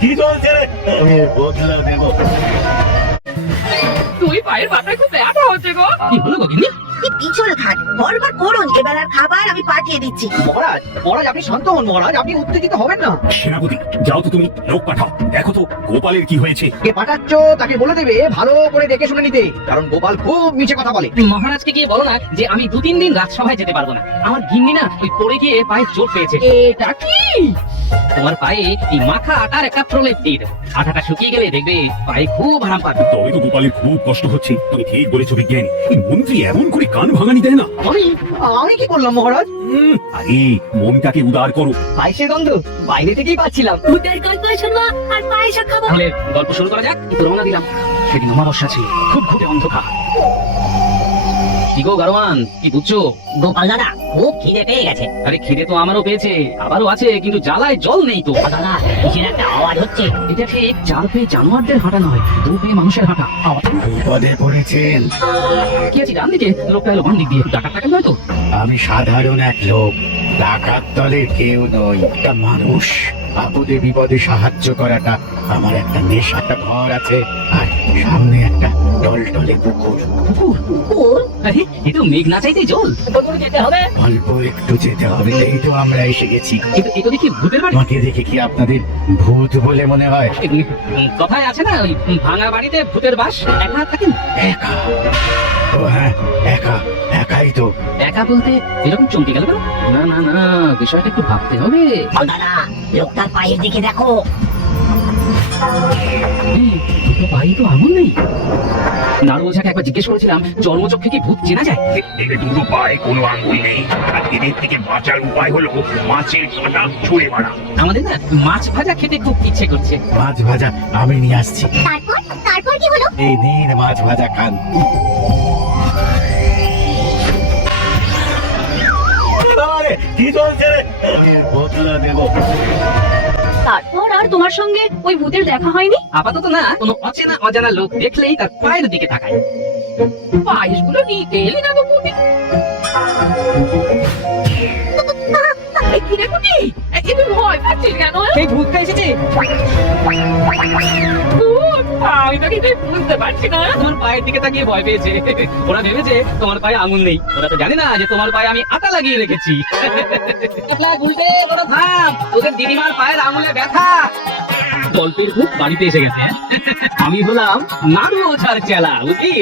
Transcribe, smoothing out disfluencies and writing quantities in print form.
কি চলছে রে? আমি বদলা দেব। তুই পায়ের পাতায় খুব ব্যথা হচ্ছে গো। কি হলো গিন্নি? এই পিছল ঘাট বরবার করুন, এবেলার খাবার আমি পাঠিয়ে দিচ্ছি। মহারাজ মহারাজ আপনি শান্ত হন মহারাজ, আপনি উত্তেজিত হবেন না। সেনাপতি যাও তো, তুমি লোক পাঠাও, দেখো তো গোপালের কি হয়েছে। কে পাঠাচ্ছ তাকে বলে দেবে ভালো করে দেখে শুনে নিতে, কারণ গোপাল খুব মিছে কথা বলে। মহারাজকে গিয়ে বলো না যে আমি 2-3 দিন রাজসভায় যেতে পারবো না। আমার গিন্নি না ওই পড়ে গিয়ে পায়ে চোট পেয়েছে। এটা কি? তোমার পায়ে এই মাখা আটার একটা প্রলেপ দিয়ে দেবো। আটাটা শুকিয়ে গেলে দেখবে পায়ে খুব আরাম পাবে। তবে তো গোপালের খুব কষ্ট হচ্ছে। তুমি ঠিক বলেছো বিজ্ঞানী, এই মন্ত্রী এমন করে কান ভাঙানি দেয় না। আমি আমি কি করলাম মহারাজ? আরে মনটাকে উদার করো। পায়েসের গন্ধ বাইরে থেকেই পাচ্ছিলাম। ভূতের গল্প শোনা আর পায়েসা খাবো। তাহলে গল্প শুরু করা যাক। তো রওনা দিলাম। সেদিন অমাবস্যা ছিল, খুব ঘুরে অন্ধকার। কি গো গারোয়ান, কি বুঝছো? গোপাল দাদা খুব খিদে পেয়ে গেছে। আরে খিদে তো আমারও পেয়েছে, আবারও আছে, কিন্তু জ্বালায় জল নেই তো। দাদা কিসের একটা আওয়াজ হচ্ছে। এটা ঠিক 4 পেয়ে জানোয়ারদের হাঁটা নয়, 2 পেয়ে মানুষের হাঁটা। বিপদে পড়েছেন। কি আছে ডান দিকে, লোকটা এলো বাম দিক দিয়ে। ডাকাতটাকে নয় তো? আমি সাধারণ এক লোক, ডাকাত দলের কেউ নই। একটা মানুষ আপদে বিপদে সাহায্য করাটা আমার একটা নেশা। একটা ঘর আছে আর সামনে একটা টলটলে পুকুর। পুকুর? আরে এ তো মেঘ না চাইতেই জল। পুকুরে যেতে হবে। অল্প একটু যেতে হবে, এই তো আমরা এসে গেছি। এ তো দেখি ভূতের বাড়ি। আমাকে দেখে কি আপনাদের ভূত বলে মনে হয়? কথায় আছে না, ওই ভাঙা বাড়িতে ভূতের বাস। একা থাকেন? একা? ও হ্যাঁ, একা, একাই তো। একা বলতে এরকম চমকে গেল কেন? না না না, বিষয়টা একটু ভাবতে হবে। দাদা লোকটার পায়ের দিকে দেখো। এই, দুটো পায়ে তো আঙুল নেই। নাড়ু ওঝাকে একবার জিজ্ঞেস করেছিলাম জন্মচক্ষে কি ভূত চেনা যায়? এদের দুটো পায়ে কোনো আঙ্গুল নেই, আর এদের থেকে বাঁচার উপায় হলো মাছের কাঁটা ছুঁড়ে মারা। আমাদের না মাছ ভাজা খেতে খুব ইচ্ছে করছে। মাছ ভাজা আমি নিয়ে আসছি। তারপর তারপর কি হলো? এই নিন মাছ ভাজা খান। কি চলছে রে? আমি বদলা দেব। তারপর আর তোমার সঙ্গে ওই ভূতের দেখা হয়নি? আপাতত না, কোনো অচেনা অজানা লোক দেখলেই তার পায়ের দিকে তাকায়। পায়েসগুলো নিতে এলি না তো পুটি? কিরে পুটি, তুই ভয় পাচ্ছিস কেন? এই ভূতটা এসেছে। ভূত? আমি তো কিছুই বুঝতে পারছি না। তোমার পায়ের দিকে তাকিয়ে ভয় পেয়েছে। ওরা ভেবেছে তোমার পায়ে আঙুল নেই। ওরা তো জানে না যে তোমার পায়ে আমি আটা লাগিয়ে রেখেছি। উল্টে বড় থাম, তোদের দিদিমার পায়ের আঙুলে ব্যথা। গল্পের ভূত বাড়িতে এসে গেছে। আমি হলাম নাড়ু ওঝার চেলা, বুঝলি?